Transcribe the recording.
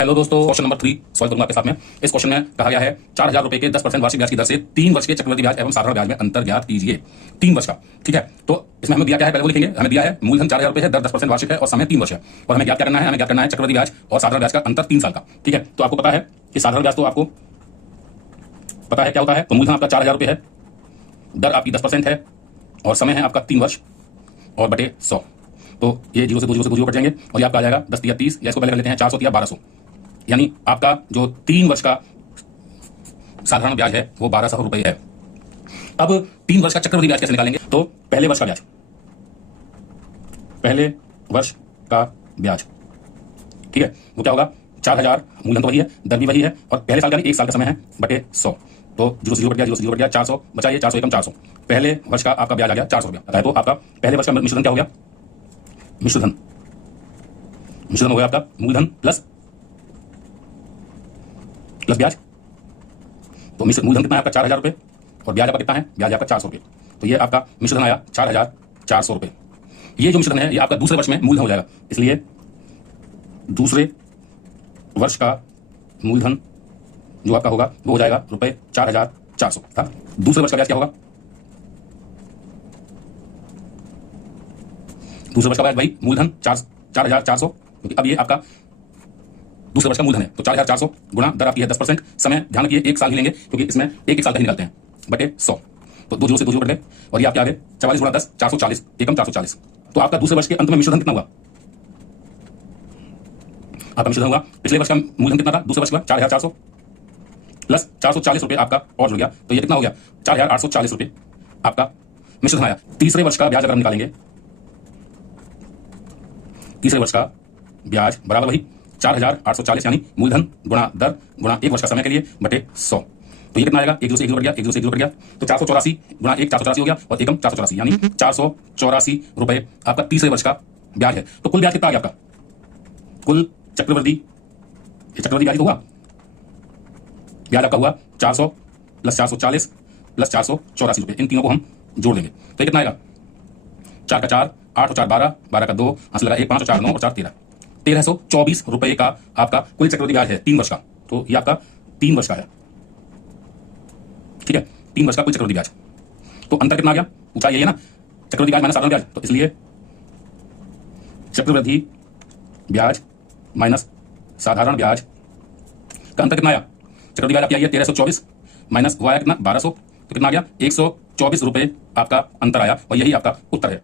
Hello दोस्तों, question number 3 solve करूंगा आपके साथ में। इस क्वेश्चन में कहा गया है 4,000 रुपए के 10% वार्षिक ब्याज की दर से 3 वर्ष के चक्रवृद्धि ब्याज एवं साधारण ब्याज में अंतर ज्ञात कीजिए। 3 वर्ष का, ठीक है। तो इसमें हमें दिया क्या है, पहले वो लिखेंगे। हमें दिया है मूलधन 4,000 रुपए है, दर 10% वार्षिक है और समय 3 वर्ष है। और हमें क्या करना है, हमें क्या करना है, चक्रवृद्धि ब्याज और साधारण ब्याज का अंतर 3 साल का, ठीक है। तो आपको पता है कि साधारण ब्याज तो आपको पता है क्या होता है। तो मूलधन आपका 4,000 रुपए है, दर आपकी 10% है और समय है आपका 3 वर्ष और बटे 100। तो ये 0 से 2 0 से 2 0 कट जाएंगे और ये आपका आ जाएगा 10 या 30, या इसको पहले कर लेते हैं 400 या 1200। यानी आपका जो 3 वर्ष का साधारण ब्याज है वो 1200 रुपए है। अब 3 वर्ष का चक्रवृद्धि ब्याज कैसे निकालेंगे? तो पहले वर्ष का ब्याज, पहले वर्ष का ब्याज, ठीक है, वो क्या होगा? 4,000 मूलधन तो वही है, दर भी वही है और पहले साल का 1 साल का समय है बटे 100। तो 0 से 0 कट गया, 0 से 0 कट गया, 400 बचाइए, 400 एकम 400। पहले वर्ष का आपका ब्याज आ गया 400 रुपया। तो आपका पहले वर्ष का मिश्रधन क्या हो गया? मिश्रधन हो गया आपका मूलधन प्लस ब्याज। तो मूलधन कितना है आपका? 4,000 रुपए और ब्याज आपका कितना है? ब्याज आपका 400 रुपए। तो ये आपका मिश्रधन आया 4,400 रुपए। ये जो मिश्रधन है ये आपका दूसरे वर्ष में मूलधन हो जाएगा, इसलिए दूसरे वर्ष का मूलधन जो आपका होगा वो हो जाएगा रुपए 4,400 था। दूसरे वर्ष का ब्याज क्या होगा? दूसरे वर्ष का ब्याज भाई मूलधन 4,400, क्योंकि अब ये आपका दूसरे वर्ष का मूलधन है। तो 4,400 गुणा दर आपकी है 10%, समय ध्यान रखिए 1 साल ही लेंगे क्योंकि इसमें एक साल का ही निकालते हैं, बटे 100। तो 2 0 से 2 0 कट गए और ये आपके आगे 44 गुणा 10 440 एकम 440। तो आपका दूसरे वर्ष के अंत में मिश्रधन कितना हुआ? आपका मिश्रधन हुआ, पिछले वर्ष का मूलधन कितना था? दूसरे वर्ष का 4,400 प्लस 440 रुपए आपका और जुड़ गया, तो ये कितना हो गया? 4,840 रुपए आपका मिश्रधन आया। तीसरे वर्ष का ब्याज अगर हम निकालेंगे, तीसरे वर्ष का ब्याज बराबर वही 4,840, यानी मूलधन गुणा दर गुणा 1 वर्ष का समय के लिए बटे 100। तो ये कितना आएगा? 1 0 से 1 0 कट गया, 1 0 से 1 0 कट गया, तो 484 गुणा 1 484 हो गया और एकम 484, यानी 484 रुपए आपका तीसरे वर्ष का ब्याज है। तो कुल ब्याज कितना आ गया आपका? कुल चक्रवृद्धि ब्याज तो हुआ, ब्याज आपका हुआ 400 प्लस 440 प्लस 484 रुपए। इन तीनों को हम जोड़ देंगे तो ये कितना आएगा? 4 का 4, 8 और 4 12, 12 का 2, हाथ लगा 1 5 और 4 9 और 4 13, 1,324 रुपए का आपका कुल चक्रवृद्धि ब्याज है 3 वर्ष का। तो ये आपका 3 वर्ष का है, ठीक है, 3 वर्ष का कुल चक्रवृद्धि ब्याज। तो अंतर कितना आ गया? पूछा यही है ना, चक्रवृद्धि ब्याज माइनस साधारण ब्याज, तो इसलिए चक्रवृद्धि ब्याज माइनस साधारण ब्याज का अंतर कितना आया? चक्रवृद्धि ब्याज आपकी आई है 1,324 माइनस वो आया कितना? 1200, तो कितना आ गया? 124 रुपए आपका अंतर आया और यही आपका उत्तर है।